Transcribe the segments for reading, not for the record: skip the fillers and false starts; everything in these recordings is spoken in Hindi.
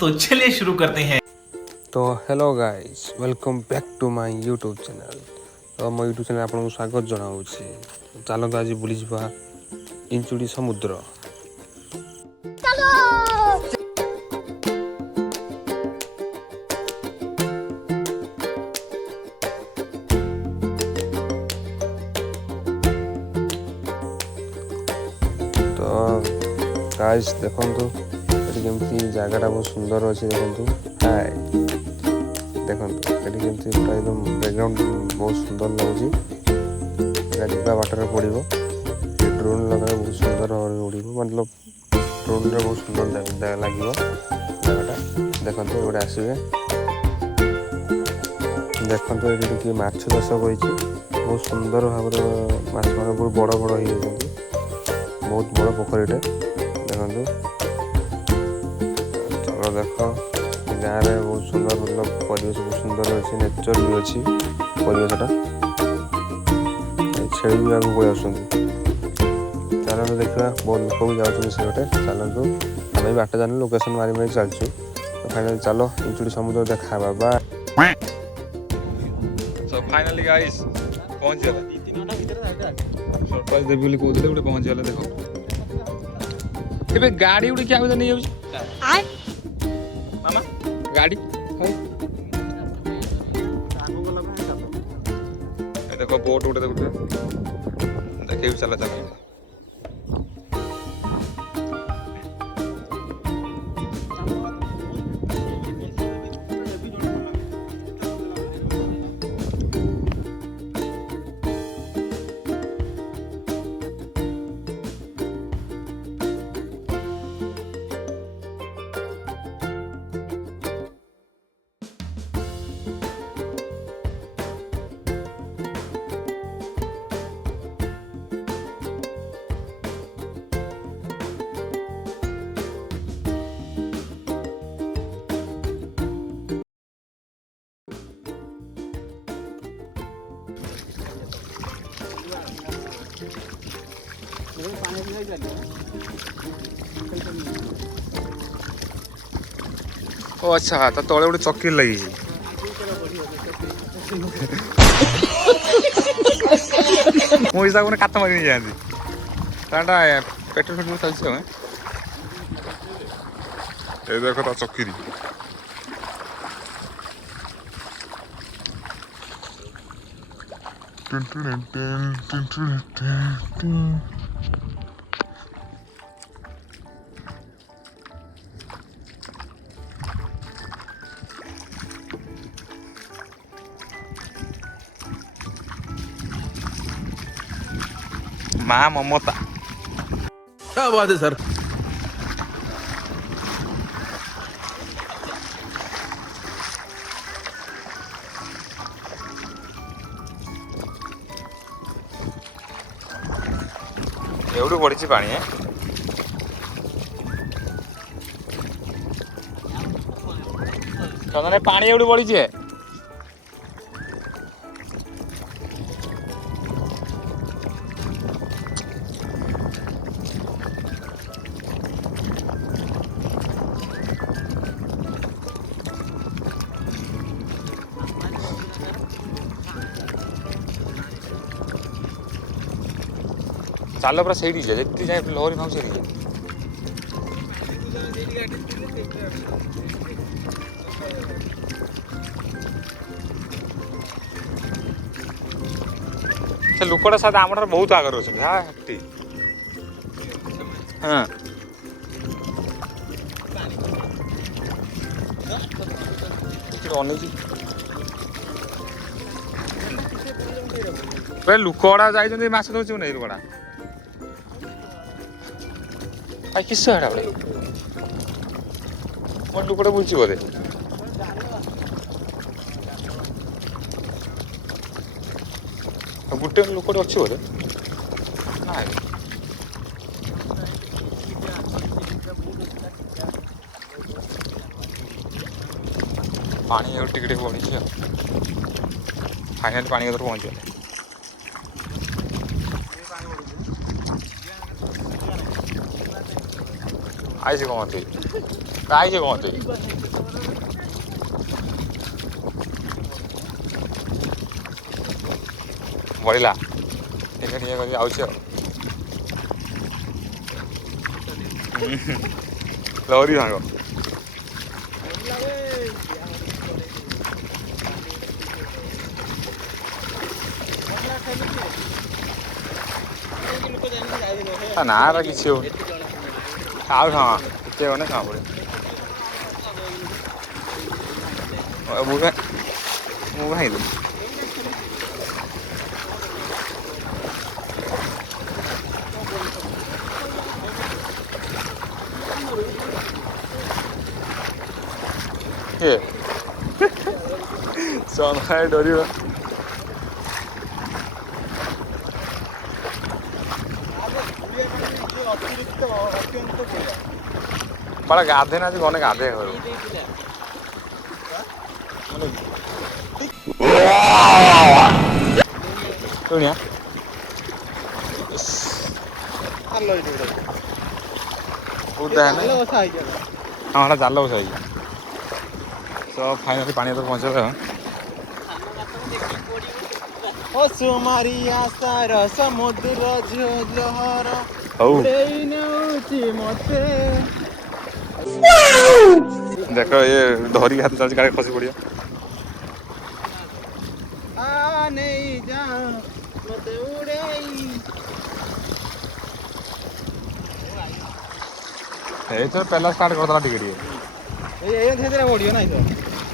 तो चलिए शुरू करते हैं। तो hello guys, welcome back to my YouTube channel. तो मो यूट्यूब चैनल आपको स्वागत जनाऊँगी। चलते आज बुलीजा इंचुड़ी समुद्र। तो गाइस देखंतु एटी केमती जगहटा बहुत सुंदर अच्छे। देखंतु हाय देखंतु एटी केमती पूरा एकदम बैकग्राउंड बहुत सुंदर लगुच। जा बाटर पड़ो ड्रोन लगा बहुत सुंदर उड़ मतलब ड्रोन बहुत सुंदर लगे जगहटा। देखते गोटे आसवे देखते ये माछ चाष कर बहुत सुंदर भाव माछ मैंने बहुत बड़ बड़ हो बहुत बड़ पोखरीटे। देखो चलो देख गाँव में बहुत सुंदर मतलब परिवेश बहुत सुंदर अच्छी नेचर भी अच्छी परिवेशटा। छेड़ी भी आगे पड़े आस चलते देखा बहुत लोक भी जाऊँ से गए। चलतु आम बाट जाने लोकेशन मारी मारी चलचु। तो फाइनाली चलो इंचुड़ी समुद्र देखा बाय। सो फाइनली गाइस पहुंच गया। सरप्राइज देबी बोली कहते गोटे पहुंच गया। देखो ए गाड़ी उड़ी क्या नहीं जाऊँ मामा गाड़ी देखो बोट उठे देखे चला चला ओ अच्छा तो तले गोटे चक्की लगी मो हिसाब से कात मारी जाती पेट्रोल फेट्रोल चलছে ए देखो ता चक्की माँ ममता। क्या बात है सर। एवढी पड़ी पानी है चंदन पानी एवढी पड़ी है। चल पूरा से जिते जाए लहरी भाव से लुकटा साथ आम बहुत आगे अच्छे। हाँ हाँ लुकड़ा जाइए माछ धरछ नहीं लुकड़ा भाई किस मोर लुकड़ा बुझी बोधे गोटे लुकटे अच्छी बोधे ना पानी टिके पड़ी फाइनाली पानी कदर पहुँच गए। आइस कौन काय कौन थे बढ़ला ठीक है आउछ लहरी भांग ना किसी हो आउ हाँ ଟିକେ ଗଲେ ଖାଆ ପଡ଼ିବ ମୁଁ ଖାଇଦେବି କିଏ ସନ୍ଧ୍ୟାରେ ଡରିବ बड़ा गाधे ना गने गाधे शुणिया हाँ जाल बसा तो फाइनाली पानी तो पहुँच समुद्र लहर देख ये धरी हाथ चलती काले खसी पड़िया तो पहला स्टार्ट करता टिके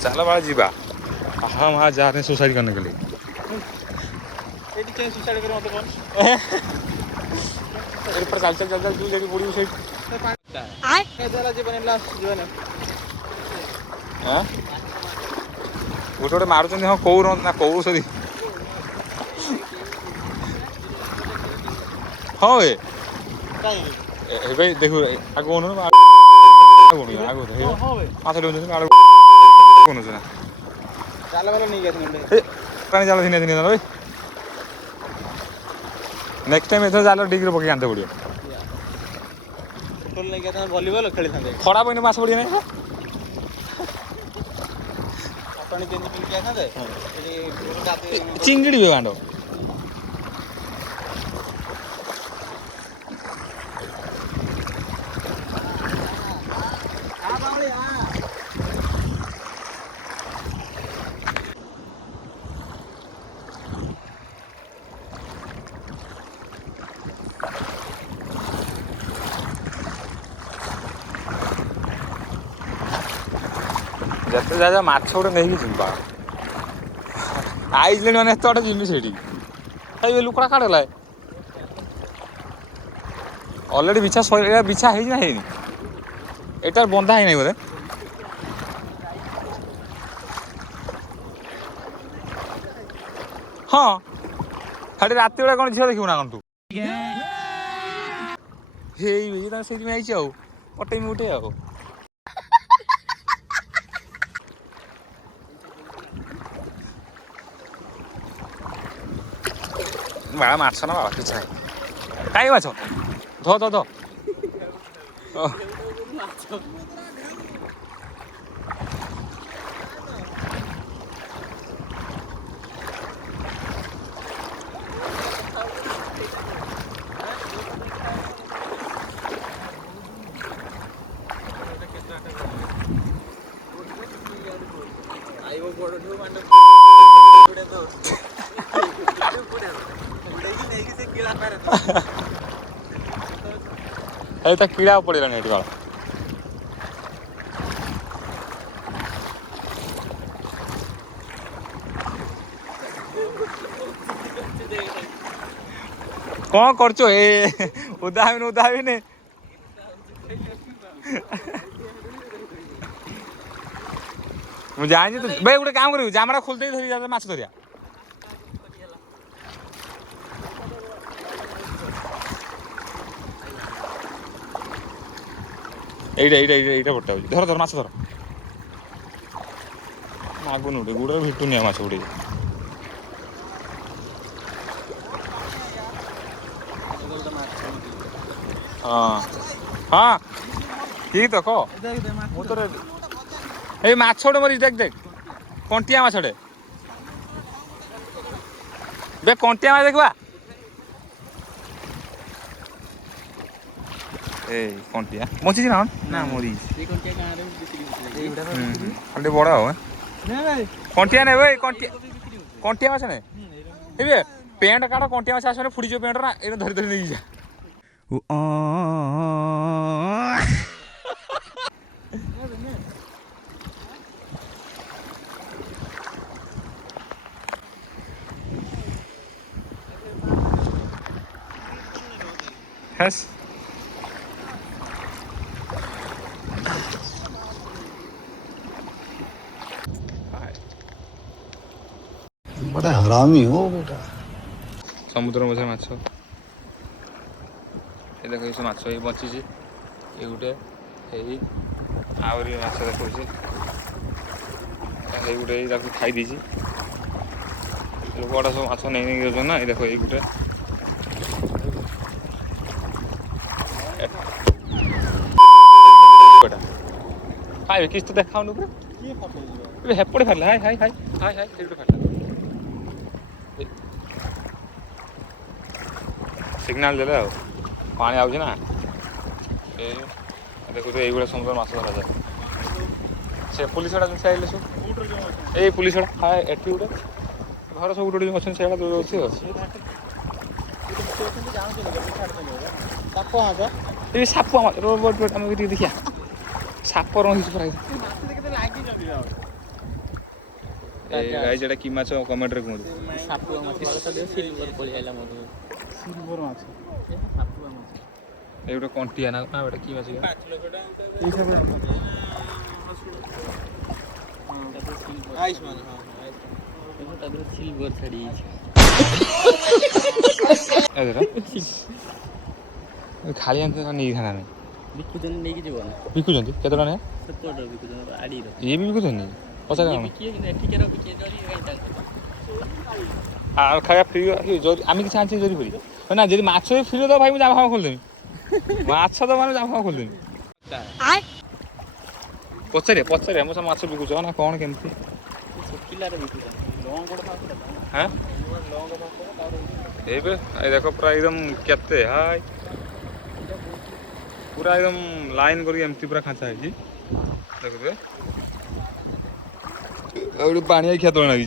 चल बाहर जीवा हम वहाँ जा रहे हैं सुसाइड करने के लिए पर चल चल चल चल तू लेके पड़ी उसे गोटे गोटे मारुଛନ୍ତି ହଁ କୋଉ ନା କହୁଛନ୍ତି ହଁ ଏ ଏବେ ଦେଖୁ ଆଗ କୋଉନ ଆଗ ମାଛ ଲେଉଛନ୍ତି ଆଗ କୋଉନଛ ନା ଜାଲ ବାଲା ନେଇକି ଆସିଲେ ଏ ପାଣି ଜାଲ ଥିନେ ଥିନେ ଭାଇ ନେକ୍ସଟ ଟାଇମ୍ ଏଥର ଜାଲ ଡିଗ୍ରୀ ପକେଇ ଆନତେ ପଡ଼ିବ ଟୋଲ ନେଇକି ଆସିଲେ ଭଲିବଲ ଖେଳିଥାନ୍ତେ ଖରା ପଇନେ ମାଛ ପଡ଼ିବ ନାହିଁ ପାଣି କେମିତି ପିଇକି ଆସିଥାନ୍ତେ ଏଠି ଚିଙ୍ଗିଡ଼ି ବି କାଣ୍ଡ ଯେତେ ଯା ମାଛ ଗୋଟେ ନେଇକି ଯିବା ଆଇଲେଣି ମାନେ ଏତେ ବାଟ ଯିବି ସେଇଠି ଖାଇବେ ଲୁକଡ଼ା କାଢ଼ଲା ଅଲରେଡ଼ି ବିଛା ବିଛା ହେଇଛି ନା ହେଇନି ଏଇଟା ବନ୍ଧା ହେଇନାହିଁ ବୋଧେ ହଁ ଖାଲି ରାତି ବେଳେ କ'ଣ ଝିଅ ଦେଖିବୁ ନା କ'ଣ ତୁ ହେଇ ତା ସେଇଥିପାଇଁ ହେଇଛି ଆଉ ପଟେଇମି ଗୋଟେ ଆଉ ବାଳା ମାଛ ନା ବାଳା କିଛି ନାହିଁ କାଇଁ ମାଛ ଧ ଧ ଧ ତା କିଡ଼ା ପଡ଼ିଲାଣି ଏଠି ବାଳ କ'ଣ କରୁଛ ଏ ଓଦା ହେବିନି ମୁଁ ଜାଣିଛି ତୁ ଭାଇ ଗୋଟେ କାମ କରିବୁ ଜାମାଟା ଖୋଲିଦେଇ ଧରି ମାଛ ଧରିଆ এইটা পড়তে হচ্ছে ধর ধর মাছ ধর আগুন উঠে গুড়ে ভিটুনিয়া মাছ উঠে ହଁ ହଁ ठीक तो कह ମୁଁ ତ ଏଇ ମାଛ ଗୋଟେ ମରିଛି ଦେଖ କଣ୍ଟିଆ ମାଛଟେ ବେ କଣ୍ଟିଆ ମାଛ ଦେଖିବା ଏଇ କଣ୍ଟିଆ ବଞ୍ଚିଛି ନା ମରିଛି ଖାଲି ବଡ଼ ଆଉ କଣ୍ଟିଆ ନେ ଭାଇ କଣ୍ଟିଆ ମାଛ ନେ ଏବେ ପ୍ୟାଣ୍ଟ କାଟ କଣ୍ଟିଆ ମାଛ ଆସିବନି ଫୁଡ଼ିଯିବ ପ୍ୟାଣ୍ଟ ନା ଏଇଟା ଧରି ଧରି ନେଇକି ଯା Yes. बड़ा हरामी हो बेटा समुद्र मझे माछ ये देख ये माछ ये बची ये गोटे आहरी माछ देखा गोटे खाई देसी लोक गुड़ा सब माछ नहीं नहीं जाऊँ ना ये देख ये गोटे हाय किस तो देखा हेपटे फार हाय हाय हाय हाय हाय सिग्नाल देले पानी आउछ ना देखो तो ये समुद्र माछ धरा जाए से पुलिस वाला से आइले सब ए पुलिस वाला हाय एठी गोटे घर सब गोटे अच्छा से अच्छी ये साप रोड आम देखिया साप रही गाई जेटा कि माछ कमेंट रे कहू ये गोटे कंटिया ना बेटा कि माछ खाली नहीं खाना नहीं बिकुचन केते टका ये भी बिकुचन पचास खाया फ्री आम कि आनी जरी फरी ना जी माछ फ्री दो भाई मुझे जामा खामा खोलदेमी माछ दो मैंने जामा खामा खोलदेमी पचारे पचारे मुझे माछ बिकुच ना कौन केमती हाँ ये देख पूरा एकदम केते हाय पूरा एकदम लाइन करके पूरा खाँचा है देखते पानी आई खेत लगी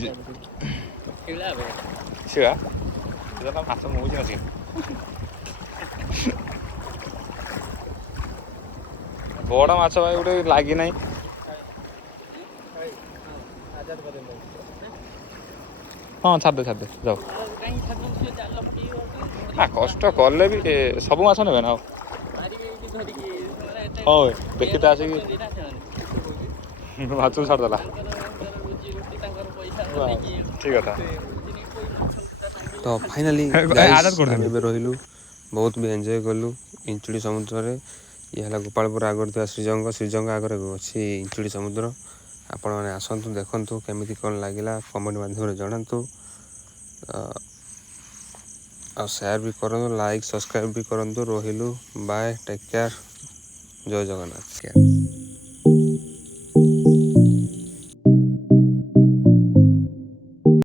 शिवा माछ मुझे ना बड़ माछ भाई गोटे लगी ना हाँ छाड़दे जाओ ना कष्ट कले भी सब माछ ने ना हाँ देखी तो आसिक माछ छाड़देला ठीक है तो फाइनाली रहिलु बहुत भी एंजॉय कलु इंचुड़ी समुद्र रे ये है गोपालपुर आगर थी श्रीजंग आगे अच्छी इंचुड़ी समुद्र आपण मैंने आसतु देखु केमी कौन लगे कमेंट माध्यम जनातु आ शेयर भी करूँ लाइक सब्सक्राइब भी करूँ रहिलु बाय टेक केयर जय जगन्नाथ।